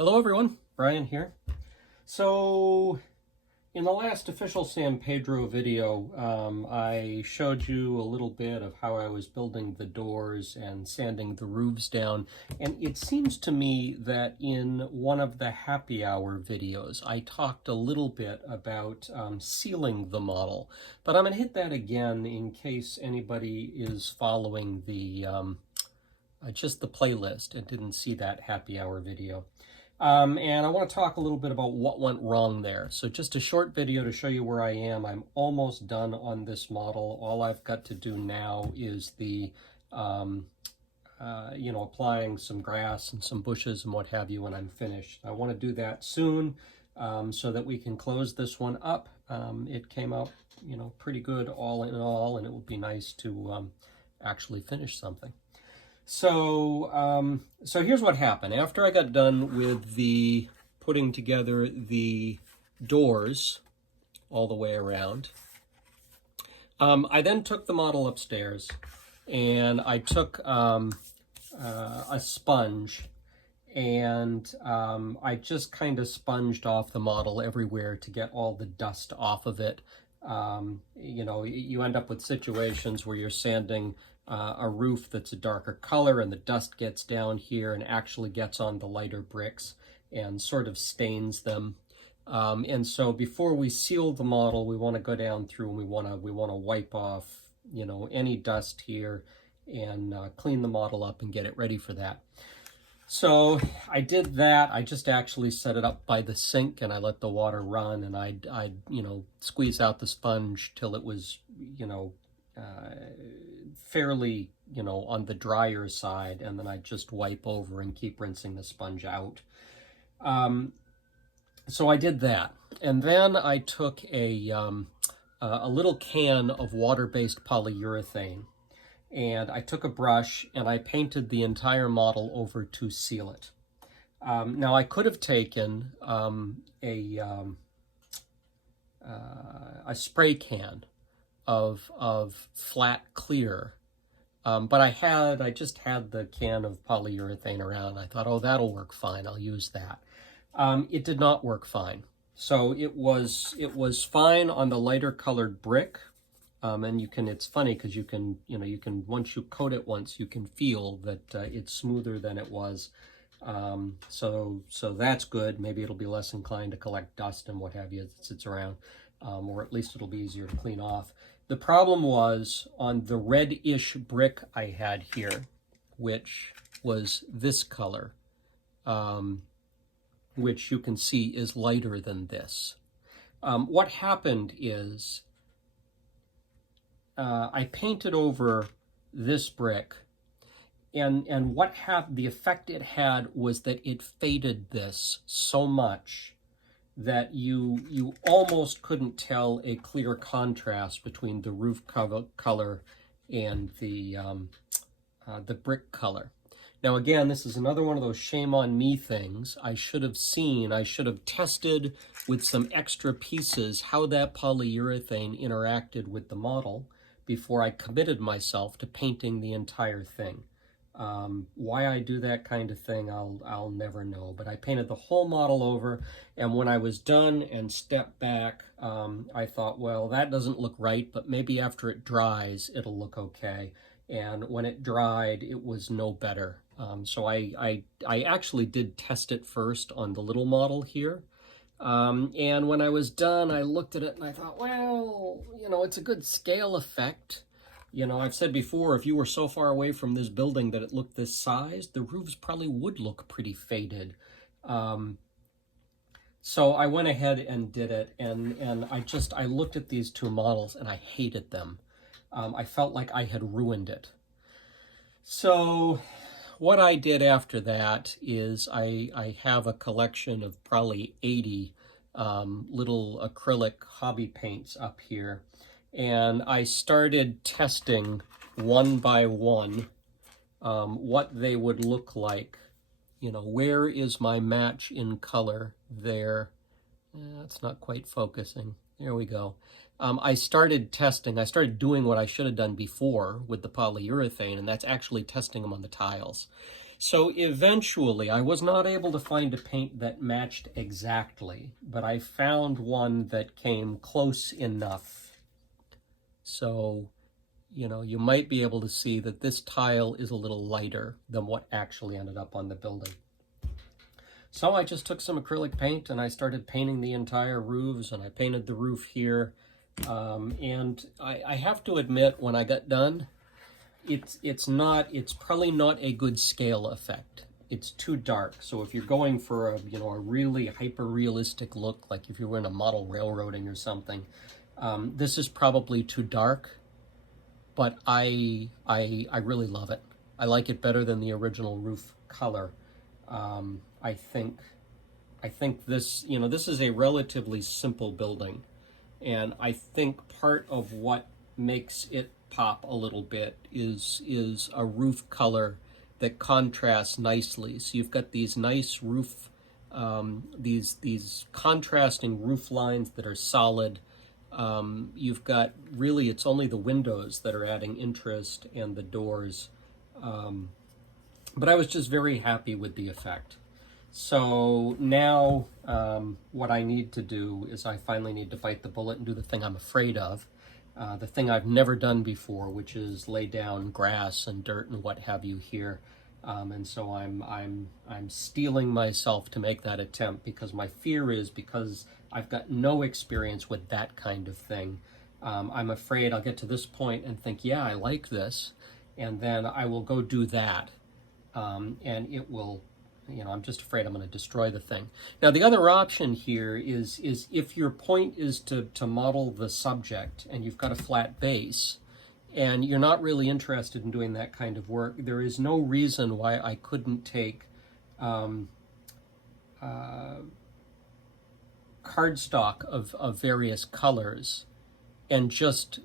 Hello everyone, Brian here. So in the last official San Pedro video, I showed you a little bit of how I was building the doors and sanding the roofs down. And it seems to me that in one of the happy hour videos, I talked a little bit about sealing the model. But I'm going to hit that again in case anybody is following the just the playlist and didn't see that happy hour video. And I want to talk a little bit about what went wrong there. So just a short video to show you where I am. I'm almost done on this model. All I've got to do now is the, applying some grass and some bushes and what have you when I'm finished. I want to do that soon so that we can close this one up. It came out, pretty good all in all, and it would be nice to actually finish something. So here's what happened. After I got done with the putting together the doors all the way around, I then took the model upstairs and I took a sponge and I just kind of sponged off the model everywhere to get all the dust off of it. You end up with situations where you're sanding a roof that's a darker color and the dust gets down here and actually gets on the lighter bricks and sort of stains them. And so before we seal the model, we want to go down through and we want to wipe off, any dust here and clean the model up and get it ready for that. So I did that. I just actually set it up by the sink and I let the water run and I'd squeeze out the sponge till it was, fairly, on the drier side, and then I just wipe over and keep rinsing the sponge out. So I did that, and then I took a little can of water-based polyurethane, and I took a brush and I painted the entire model over to seal it. Now I could have taken a spray can of flat clear, but I just had the can of polyurethane around. I thought, oh, that'll work fine, I'll use that. It did not work fine. So it was fine on the lighter colored brick, and it's funny because you can once you coat it once, you can feel that it's smoother than it was. So that's good. Maybe it'll be less inclined to collect dust and what have you as it sits around, or at least it'll be easier to clean off. The problem was on the reddish brick I had here, which was this color, which you can see is lighter than this. What happened is I painted over this brick, and the effect it had was that it faded this so much that you almost couldn't tell a clear contrast between the roof color and the brick color. Now again, this is another one of those shame on me things. I should have tested with some extra pieces how that polyurethane interacted with the model before I committed myself to painting the entire thing. Why I do that kind of thing, I'll never know. But I painted the whole model over, and when I was done and stepped back, I thought, well, that doesn't look right, but maybe after it dries, it'll look okay. And when it dried, it was no better. So I actually did test it first on the little model here. And when I was done, I looked at it and I thought, well, it's a good scale effect. I've said before, if you were so far away from this building that it looked this size, the roofs probably would look pretty faded. So I went ahead and did it, and I looked at these two models and I hated them. I felt like I had ruined it. So what I did after that is I have a collection of probably 80 little acrylic hobby paints up here. And I started testing one by one what they would look like. Where is my match in color there? It's not quite focusing. There we go. I started doing what I should have done before with the polyurethane, and that's actually testing them on the tiles. So eventually, I was not able to find a paint that matched exactly, but I found one that came close enough. So, you know, you might be able to see that this tile is a little lighter than what actually ended up on the building. So I just took some acrylic paint and I started painting the entire roofs, and I painted the roof here. And I have to admit, when I got done, it's probably not a good scale effect. It's too dark. So if you're going for a really hyper realistic look, like if you were in a model railroading or something, this is probably too dark. But I really love it. I like it better than the original roof color. I think this, this is a relatively simple building, and I think part of what makes it pop a little bit is a roof color that contrasts nicely. So you've got these nice roof, these contrasting roof lines that are solid. You've got really, it's only the windows that are adding interest and the doors. But I was just very happy with the effect. So now what I need to do is I finally need to bite the bullet and do the thing I'm afraid of. The thing I've never done before, which is lay down grass and dirt and what have you here. And so I'm steeling myself to make that attempt, because my fear is, because I've got no experience with that kind of thing, I'm afraid I'll get to this point and think, yeah, I like this, and then I will go do that, and it will, I'm just afraid I'm going to destroy the thing. Now, the other option here is if your point is to model the subject and you've got a flat base and you're not really interested in doing that kind of work, there is no reason why I couldn't take cardstock of various colors and just,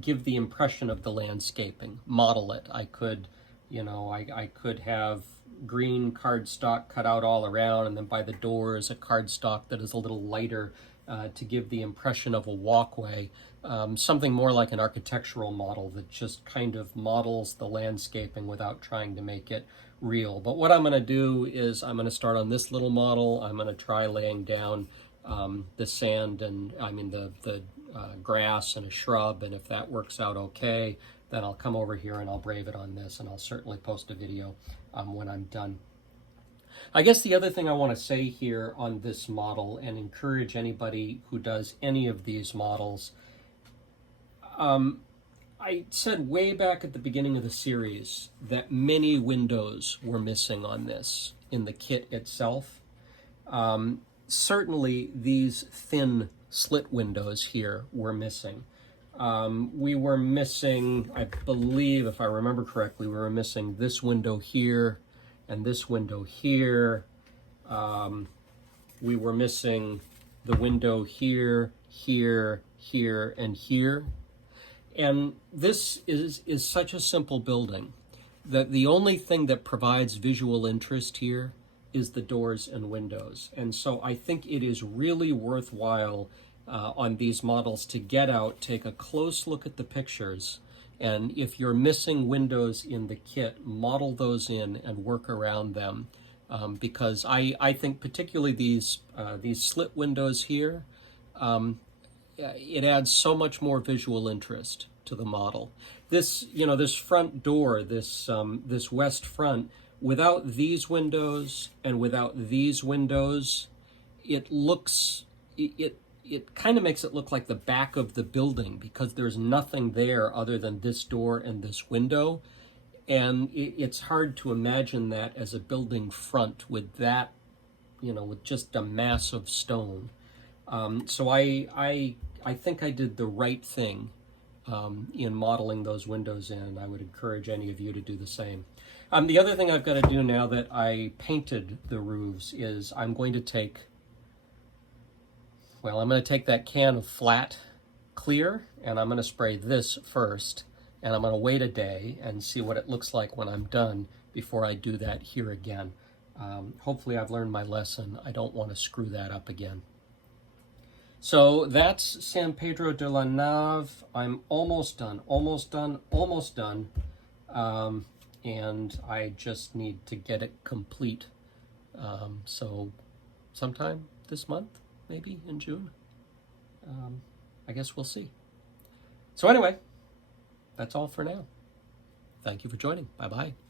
give the impression of the landscaping, model it. I could, I could have green cardstock cut out all around, and then by the doors a cardstock that is a little lighter to give the impression of a walkway, something more like an architectural model that just kind of models the landscaping without trying to make it real. But what I'm going to do is I'm going to start on this little model. I'm going to try laying down the sand and the grass and a shrub, and if that works out okay, then I'll come over here and I'll brave it on this, and I'll certainly post a video when I'm done. I guess the other thing I want to say here on this model, and encourage anybody who does any of these models, I said way back at the beginning of the series that many windows were missing on this in the kit itself. Certainly these thin slit windows here were missing. We were missing, I believe, if I remember correctly, we were missing this window here and this window here. We were missing the window here, here, here, and here. And this is such a simple building that the only thing that provides visual interest here is the doors and windows. And so I think it is really worthwhile on these models to get out, take a close look at the pictures, and if you're missing windows in the kit, model those in and work around them, because I think particularly these slit windows here, it adds so much more visual interest to the model. This, this front door, this west front, without these windows and without these windows, it looks, it kind of makes it look like the back of the building, because there's nothing there other than this door and this window. And it's hard to imagine that as a building front with that, with just a mass of stone. So I think I did the right thing in modeling those windows in. I would encourage any of you to do the same. The other thing I've got to do now that I painted the roofs is I'm going to take that can of flat clear, and I'm going to spray this first, and I'm going to wait a day and see what it looks like when I'm done before I do that here again. Hopefully I've learned my lesson. I don't want to screw that up again. So that's San Pedro de la Nave. I'm almost done. and I just need to get it complete. So sometime this month, maybe in June. I guess we'll see. So anyway, that's all for now. Thank you for joining. Bye-bye.